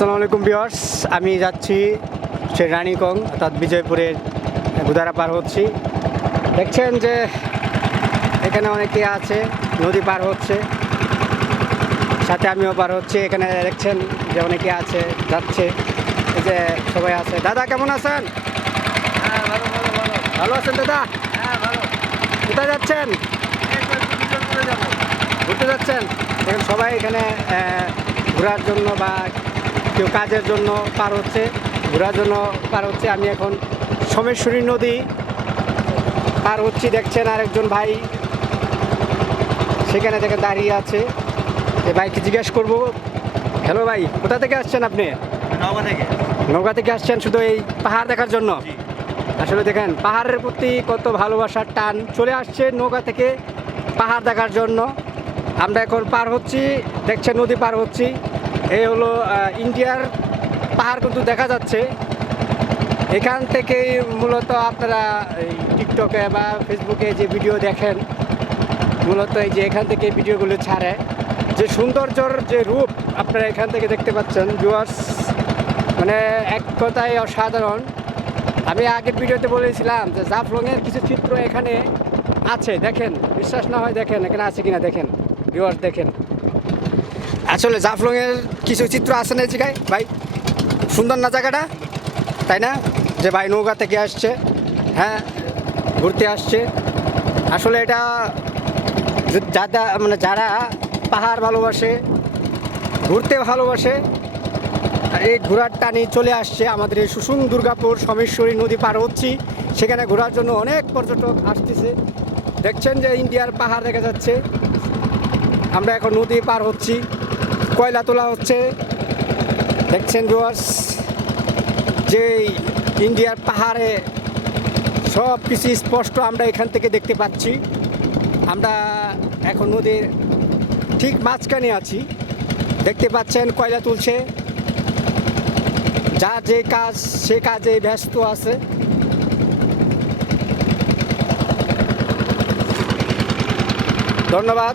আসসালামু আলাইকুম বিয়ার্স আমি যাচ্ছি সে রানীকং অর্থাৎ বিজয়পুরের গুদারা পার হচ্ছি। দেখছেন যে এখানে অনেকে আছে নদী পার হচ্ছে সাথে আমিও পার হচ্ছি। এখানে দেখছেন যে অনেকে আছে যাচ্ছে এই যে সবাই আছে। দাদা কেমন আছেন? হ্যাঁ ভালো ভালো ভালো। ভালো আছেন দাদা? হ্যাঁ ভালো। কোথায় যাচ্ছেন? ঘুরতে যাচ্ছেন? দেখেন সবাই এখানে ঘোরার জন্য বা কেউ কাজের জন্য পার হচ্ছে ঘোরার জন্য পার হচ্ছে। আমি এখন সোমেশ্বরী নদী পার হচ্ছি দেখছেন আরেকজন ভাই সেখানে থেকে দাঁড়িয়ে আছে। যে ভাইকে জিজ্ঞেস করব হ্যালো ভাই কোথা থেকে আসছেন আপনি? নওগাঁ থেকে। নৌকা থেকে আসছেন শুধু এই পাহাড় দেখার জন্য? আসলে দেখেন পাহাড়ের প্রতি কত ভালোবাসার টান চলে আসছে নৌকা থেকে পাহাড় দেখার জন্য। আমরা এখন পার হচ্ছি দেখছেন নদী পার হচ্ছি। এই হলো ইন্ডিয়ার পাহাড় কিন্তু দেখা যাচ্ছে। এখান থেকেই মূলত আপনারা টিকটকে বা ফেসবুকে যে ভিডিও দেখেন, মূলত এই যে এখান থেকে ভিডিওগুলো ছাড়ে। যে সৌন্দর্যর যে রূপ আপনারা এখান থেকে দেখতে পাচ্ছেন ভিউয়ার্স মানে এক কথায় অসাধারণ। আমি আগের ভিডিওতে বলেছিলাম যে জাফলংয়ের কিছু চিত্র এখানে আছে, দেখেন। বিশ্বাস না হয় দেখেন, এখানে আছে কিনা দেখেন ভিউয়ার্স দেখেন। আসলে জাফলংয়ের কিছু চিত্র আছে না জায়গায়? ভাই, সুন্দর না জায়গাটা? তাই না? যে ভাই নৌকা থেকে আসছে হ্যাঁ ঘুরতে আসছে। আসলে এটা যারা মানে যারা পাহাড় ভালোবাসে, ঘুরতে ভালোবাসে, এই ঘোরার টানি চলে আসছে আমাদের এই সুসুং দুর্গাপুর সমেশ্বরী নদী পার হচ্ছি। সেখানে ঘোরার জন্য অনেক পর্যটক আসতেছে। দেখছেন যে ইন্ডিয়ার পাহাড় দেখা যাচ্ছে। আমরা এখন নদী পার হচ্ছি। কয়লা তোলা হচ্ছে? দেখছেন ডুয়ার্স যে ইন্ডিয়ার পাহাড়ে সব কিছু স্পষ্ট আমরা এখান থেকে দেখতে পাচ্ছি। আমরা এখন নদীর ঠিক মাঝখানে আছি। দেখতে পাচ্ছেন কয়লা তুলছে। যা যে কাজ, সে কাজে ব্যস্ত আছে। ধন্যবাদ।